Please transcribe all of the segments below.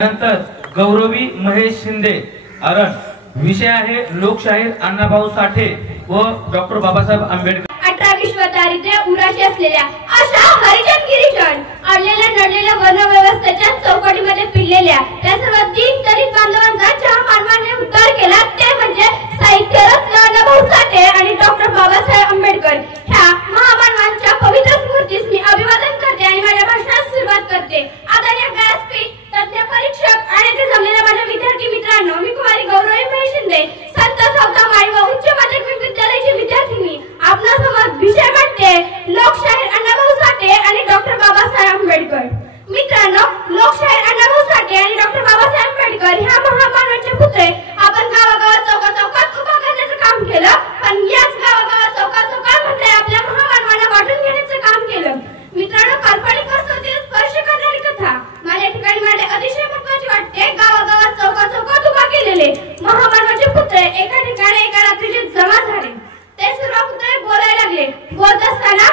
नंतर गौरवी महेश शिंदे अरण. विषय आहे लोकशाहीर अण्णाभाऊ साठे व डॉक्टर बाबासाहेब आंबेडकर. 18 विश्व दारिद्र्य उराशी असलेल्या अशा हरिजन गिरिजन अडलेल्या नडलेल्या वर्णव्यवस्थेच्या चौकटीमध्ये पिळलेल्या त्या सर्व दीन दलित बांधवांचा ज्या मानवाने उद्धार केला ते म्हणजे साहित्यरत्न अण्णाभाऊ साठे आणि डॉक्टर बाबासाहेब आंबेडकर. ह्या महामानवांच्या पवित्र स्मृतीस मी अभिवादन करते आणि माझ्या भाषणास सुरुवात करते. आदरणीय व्यासपीठ, तज्ञ परीक्षक आणि ते जमलेल्या माझ्या विद्यार्थी मित्रांनो, मी कुमारी गौरवी महेश शिंदे, संत सावता माळी व उच्च माध्यमिक विद्यालयाची विद्यार्थिनी आपणासमोर विषय मांडते लोकशाहीर अण्णाभाऊ साठे आणि डॉक्टर बाबासाहेब आंबेडकर. मित्रांनो, लोकशाहीर अण्णाभाऊ साठे आणि डॉक्टर बाबासाहेब आंबेडकर ह्या महामानवाचे पुत्रे आपण गावागावात चौकात उभा करण्याचं काम केलं, पण याच गावागावात चौकामध्ये आपल्या महामानवांना वाटून घेण्याचं काम केलं. मित्रांनो, काल्पनिक वस्तूंवर स्पर्श करणारी कथा माझ्या ठिकाणी मला अतिशय महत्त्वाची वाटते. गावागावात चौकात उभा केलेले महामानवाचे पुत्र एका ठिकाणी एका रात्रीचे जमा झाले. ते सर्व पुत्र बोलायला लागले. बोलत असताना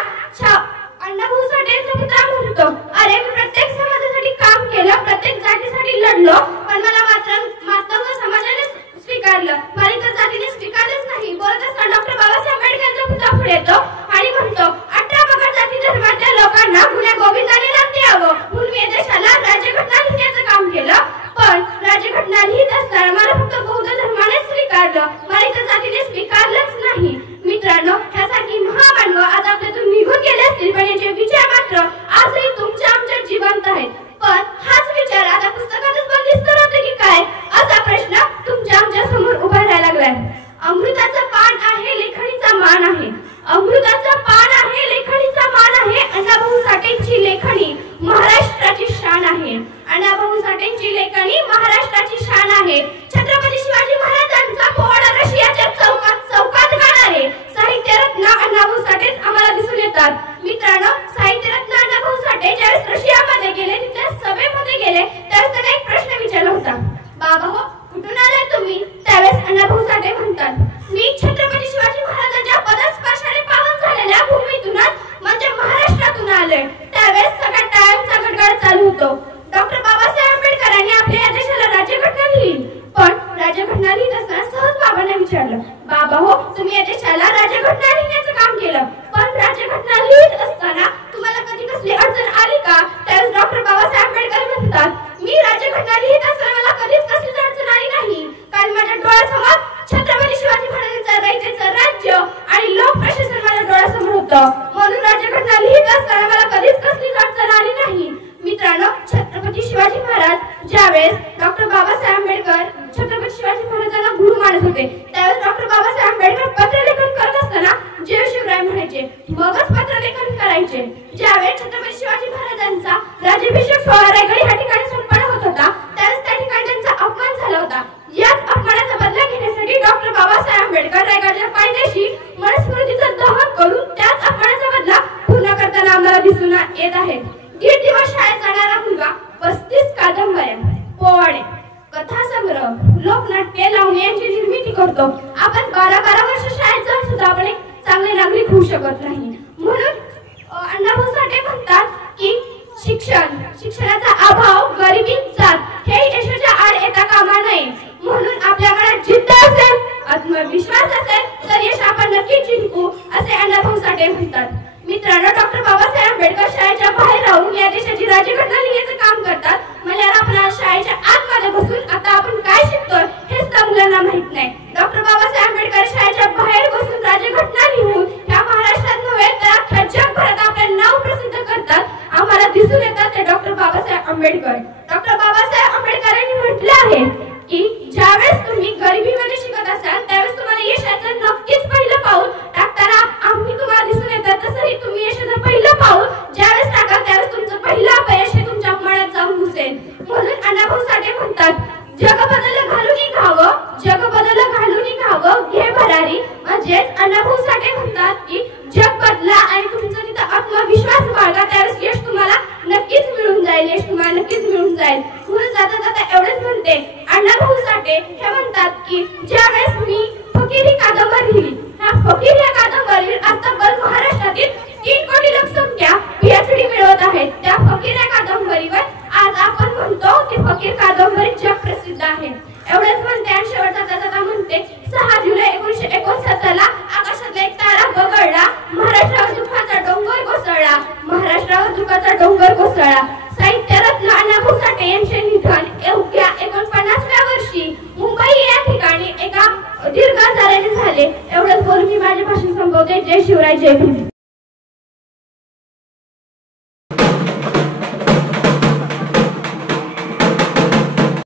अण्णाभाऊ साठे यांचा पुत्र म्हणतो, अरे मी प्रत्येक समाजासाठी काम केलं, प्रत्येक जातीसाठी लढलो, पण मला मात्र समाजाने स्वीकारलं, मला इतर जातीने स्वीकारलंच नाही. बोलत असताना डॉक्टर बाबासाहेब आंबेडकर यांचा पुत्र पुढे येतो आणि म्हणतो, 18 पगड जाती धर्माच्या लोकांना गुन्ह्या गोविंदाने लागते यावं म्हणून मी या देशाला राज्यघटना लिहिण्याचं काम केलं, पण राज्यघटना लिहित असताना मला फक्त बौद्ध धर्माने स्वीकारलं, मला इतर जातीने स्वीकारलंच नाही. मित्रांनो, ह्यासारखी महामानव आज आपल्यातून निघून गेले असतील, पण याचे विचार मात्र आजही तुमच्या आमच्या जिवंत आहेत. पण हाच विचार आता पुस्तकातच बंदिस्त राहतो की काय, असा प्रश्न तुमच्या आमच्या समोर उभा राहायला लागलाय. अमृताचं पान आहे, लेखणीचा मान आहे. अमृताचं पान आहे, लेखणीचा मान आहे. अण्णाभाऊ साठेंची लेखणी महाराष्ट्राची शान आहे. अण्णाभाऊ साठेंची लेखणी महाराष्ट्राची शान आहे. छत्रपती शिवाजी महाराजांचा पोवाडा रशियाच्या चौकात गाणारे साहित्यरत्न अण्णाभाऊ साठे आम्हाला दिसून येतात. मित्रांनो, साहित्यरत्न अण्णाभाऊ साठे ज्यावेळेस रशियामध्ये गेले, तिथल्या सभेमध्ये गेले, त्यावेळेस त्यांना एक प्रश्न विचारला होता, बाबा हो, कुठून आले तुम्ही? त्यावेळेस अण्णाभाऊ साठे म्हणतात, मी छत्रपती शिवाजी महाराजांच्या पदस्पर्शाने पावन झालेल्या भूमीतूनच म्हणजे महाराष्ट्रातून आलोय. त्यावेळेस सगळ्या टाळ्यांचा गडगड चालू होतो. डॉक्टर बाबासाहेब आंबेडकरांनी आपल्या या देशाला राज्यघटना लिहिली, पण राज्यघटना लिहित असताना सहज बाबांना विचारलं, बाबा हो, तुम्ही या देशाला राज्यघटना लिहिण्याचं काम केलं, पण राज्यघटना लिहित असताना तुम्हाला कधी कसली अडचण आली का? त्यावेळेस डॉक्टर बाबासाहेब आंबेडकर म्हणतात, मी राज्यघटना लिहित असताना मला कधीच कसलीच अडचण आली नाही, कारण माझ्या डोळ्यासमोर छत्रपती शिवाजी महाराजांचं रयतेचं राज्य आणि लोक प्रशासन माझ्या डोळ्यासमोर होतं, म्हणून राज्यघटना लिहित असताना मला कधीच कसलीच अडचण आली नाही. मित्रांनो, छत्रपती शिवाजी महाराज ज्यावेळेस डॉक्टर बाबासाहेब आंबेडकर छत्रपती शिवाजी महाराजांना गुरु मानत होते, त्यावेळेस डॉक्टर बाबासाहेब आंबेडकर पत्रलेखन करत असताना जय शिवराय म्हणायचे, मगच पत्रलेखन करायचे. ज्यावेळेस छत्रपती शिवाजी महाराजांचा राज्याभिषेक सोहळा रायगड या ठिकाणी संपन्न होत होता, त्यावेळेस त्या ठिकाणी त्यांचा अपमान झाला होता. याच अपमानाचा बदला घेण्यासाठी डॉक्टर बाबासाहेब आंबेडकर रायगडच्या पायथ्याशी मनुस्मृतीचं दहन करून त्याच अपमानाचा बदला पूर्ण करताना आम्हाला दिसून येत आहे. 1.5 दिवस शाळेत जाणारा मुलगा, 35 कादंबऱ्या, पोवाडे, कथासंग्रह, लोकनाट्य, लावणी यांची निर्मिती करतो. आपण 12 वर्ष शाळेत जाऊन सुद्धा आपण एक चांगले नागरिक होऊ शकत नाही. म्हणून अण्णाभाऊ साठे म्हणतात की शिक्षणाचा अभाव, गरिबी, जात हे यशाच्या आड येता कामा नये. म्हणून आपल्या मनात जिद्द असेल, आत्मविश्वास असेल तर यश आपण नक्की जिंकू, असे अण्णाभाऊ साठे म्हणतात. मित्रांनो, डॉक्टर बाबासाहेब आंबेडकर शाळेच्या बाहेर राहून या देशाची राज्यघटना लिहिण्याचं काम करतात. म्हणजे आपण शाळेच्या आतमध्ये बसून आता आपण काय शिकतोय हेच त्या मुलांना माहित नाही. डॉक्टर बाबासाहेब आंबेडकर शाळेच्या बाहेर बसून राज्यघटना लिहून ह्या महाराष्ट्रात नव्हे तर अख्ख्या जगभरात आपले नाव प्रसिद्ध करतात. आम्हाला दिसून येतात ते डॉक्टर बाबासाहेब आंबेडकर. डॉक्टर बाबासाहेब आंबेडकरांनी म्हटले आहे की ज्यावेळेस तुम्ही गरिबीमध्ये शिकत असाल त्यावेळेस तुम्हाला यशाचं नक्कीच पहिलं पाऊल टाकताना आम्ही तुम्हाला दिसून येतात, तसंही तुम्ही यशाचं पहिलं पाऊल ज्यावेळेस टाकाल त्यावेळेस तुमचं पहिलं अपयश हे तुमच्या मनात जाऊन घुसेल. म्हणून अण्णाभाऊ साठे म्हणतात, जग बदल घालून घावं, जग बदल घालून घावं, घे भरारी. म्हणजेच अण्णाभाऊ साठे म्हणतात की जग बदला आणि तुमचं तिथं आत्मविश्वास बाळगा, त्यावेळेस यश तुम्हाला नक्कीच मिळून जाईल, यश तुम्हाला नक्कीच मिळून जाईल. म्हणून जाता जाता एवढेच म्हणते, अण्णाभाऊ साठे हे म्हणतात की ज्यावेळेस मी फकीर ही कादंबरी लिहिली, ह्या फकीर या कादंबरीवर आतापर्यंत महाराष्ट्रातील 3 कोटी लोकसंख्या PhD मिळवत आहेत. त्या फकीर या कादंबरीवर आज आपण म्हणतो की फकीर कादंबरी यांचे निधन अवघ्या 49व्या वर्षी मुंबई या ठिकाणी एका दीर्घ आजाराने झाले. एवढंच बोलून मी माझे भाषण संपवते. जय शिवराय, जय भीम.